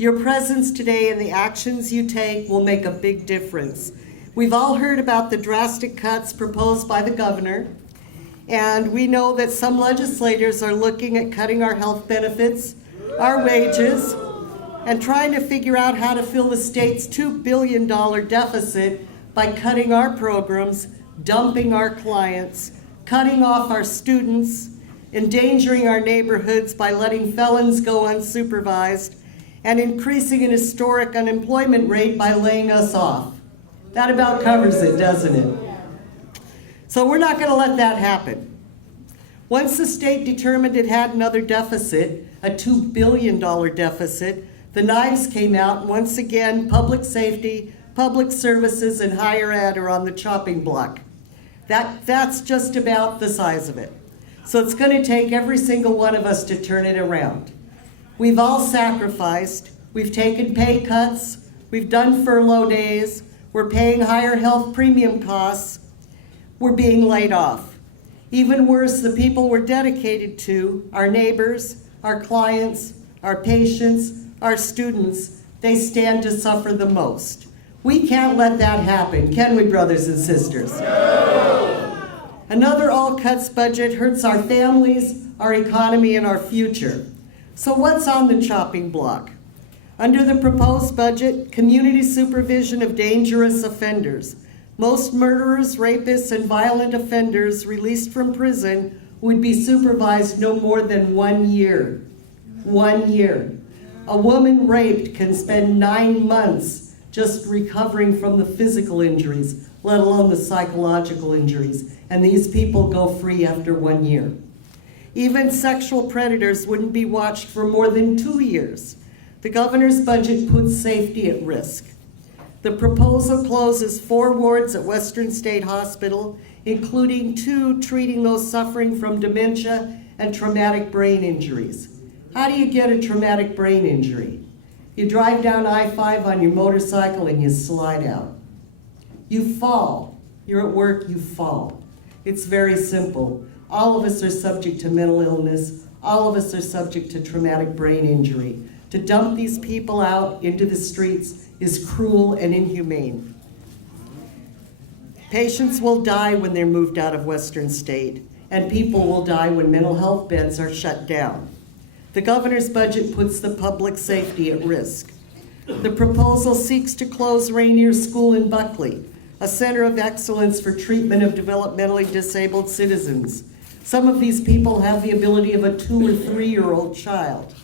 Your presence today and the actions you take will make a big difference. We've all heard about the drastic cuts proposed by the governor, and we know that some legislators are looking at cutting our health benefits, our wages, and trying to figure out how to fill the state's $2 billion deficit by cutting our programs, dumping our clients, cutting off our students, endangering our neighborhoods by letting felons go unsupervised, and increasing an historic unemployment rate by laying us off. That about covers it, doesn't it? So we're not going to let that happen. Once the state determined it had another deficit, a $2 billion deficit, the knives came out, and once again, public safety, public services, and higher ed are on the chopping block. That's just about the size of it. So it's going to take every single one of us to turn it around. We've all sacrificed. We've taken pay cuts. We've done furlough days. We're paying higher health premium costs. We're being laid off. Even worse, the people we're dedicated to, our neighbors, our clients, our patients, our students, they stand to suffer the most. We can't let that happen, can we, brothers and sisters? No. Another all-cuts budget hurts our families, our economy, and our future. So what's on the chopping block? Under the proposed budget, community supervision of dangerous offenders. Most murderers, rapists, and violent offenders released from prison would be supervised no more than 1 year. 1 year. A woman raped can spend 9 months just recovering from the physical injuries, let alone the psychological injuries, and these people go free after 1 year. Even sexual predators wouldn't be watched for more than 2 years. The governor's budget puts safety at risk. The proposal closes 4 wards at Western State Hospital, including 2 treating those suffering from dementia and traumatic brain injuries. How do you get a traumatic brain injury? You drive down I-5 on your motorcycle and you slide out. You fall. You're at work, you fall. It's very simple. All of us are subject to mental illness. All of us are subject to traumatic brain injury. To dump these people out into the streets is cruel and inhumane. Patients will die when they're moved out of Western State, and people will die when mental health beds are shut down. The governor's budget puts the public safety at risk. The proposal seeks to close Rainier School in Buckley, a center of excellence for treatment of developmentally disabled citizens. Some of these people have the ability of a 2 or 3-year-old child.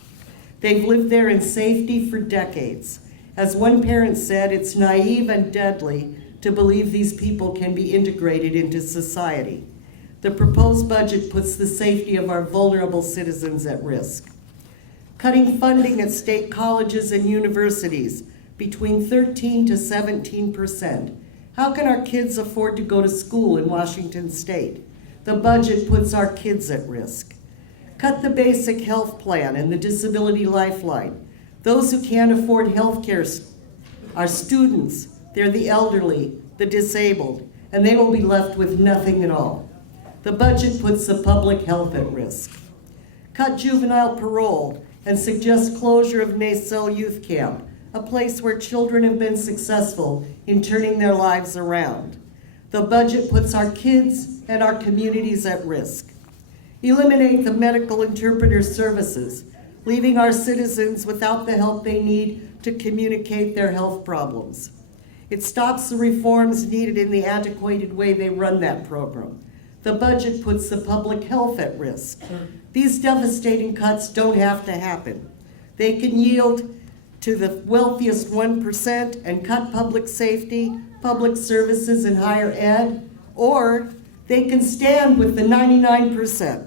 They've lived there in safety for decades. As one parent said, it's naive and deadly to believe these people can be integrated into society. The proposed budget puts the safety of our vulnerable citizens at risk. Cutting funding at state colleges and universities between 13% to 17%. How can our kids afford to go to school in Washington State? The budget puts our kids at risk. Cut the basic health plan and the disability lifeline. Those who can't afford health care are students, they're the elderly, the disabled, and they will be left with nothing at all. The budget puts the public health at risk. Cut juvenile parole and suggest closure of Nacelle Youth Camp, a place where children have been successful in turning their lives around. The budget puts our kids and our communities at risk. Eliminate the medical interpreter services, leaving our citizens without the help they need to communicate their health problems. It stops the reforms needed in the antiquated way they run that program. The budget puts the public health at risk. These devastating cuts don't have to happen. They can yield to the wealthiest 1% and cut public safety, public services, and higher ed, or they can stand with the 99%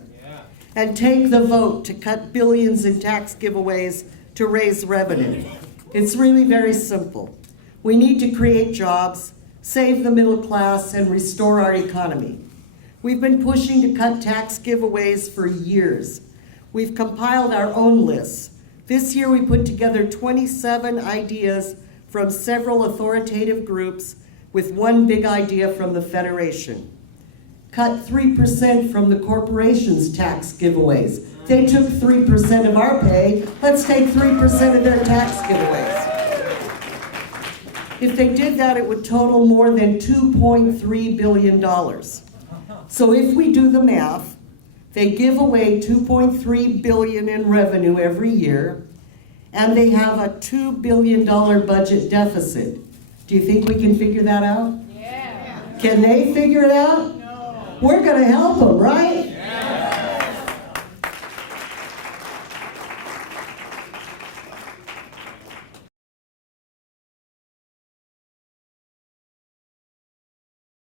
and take the vote to cut billions in tax giveaways to raise revenue. It's really very simple. We need to create jobs, save the middle class, and restore our economy. We've been pushing to cut tax giveaways for years. We've compiled our own lists. This year we put together 27 ideas from several authoritative groups with one big idea from the Federation. Cut 3% from the corporation's tax giveaways. They took 3% of our pay. Let's take 3% of their tax giveaways. If they did that, it would total more than $2.3 billion. So if we do the math, they give away $2.3 billion in revenue every year, and they have a $2 billion budget deficit. Do you think we can figure that out? Yeah. Can they figure it out? No. We're going to help them, right?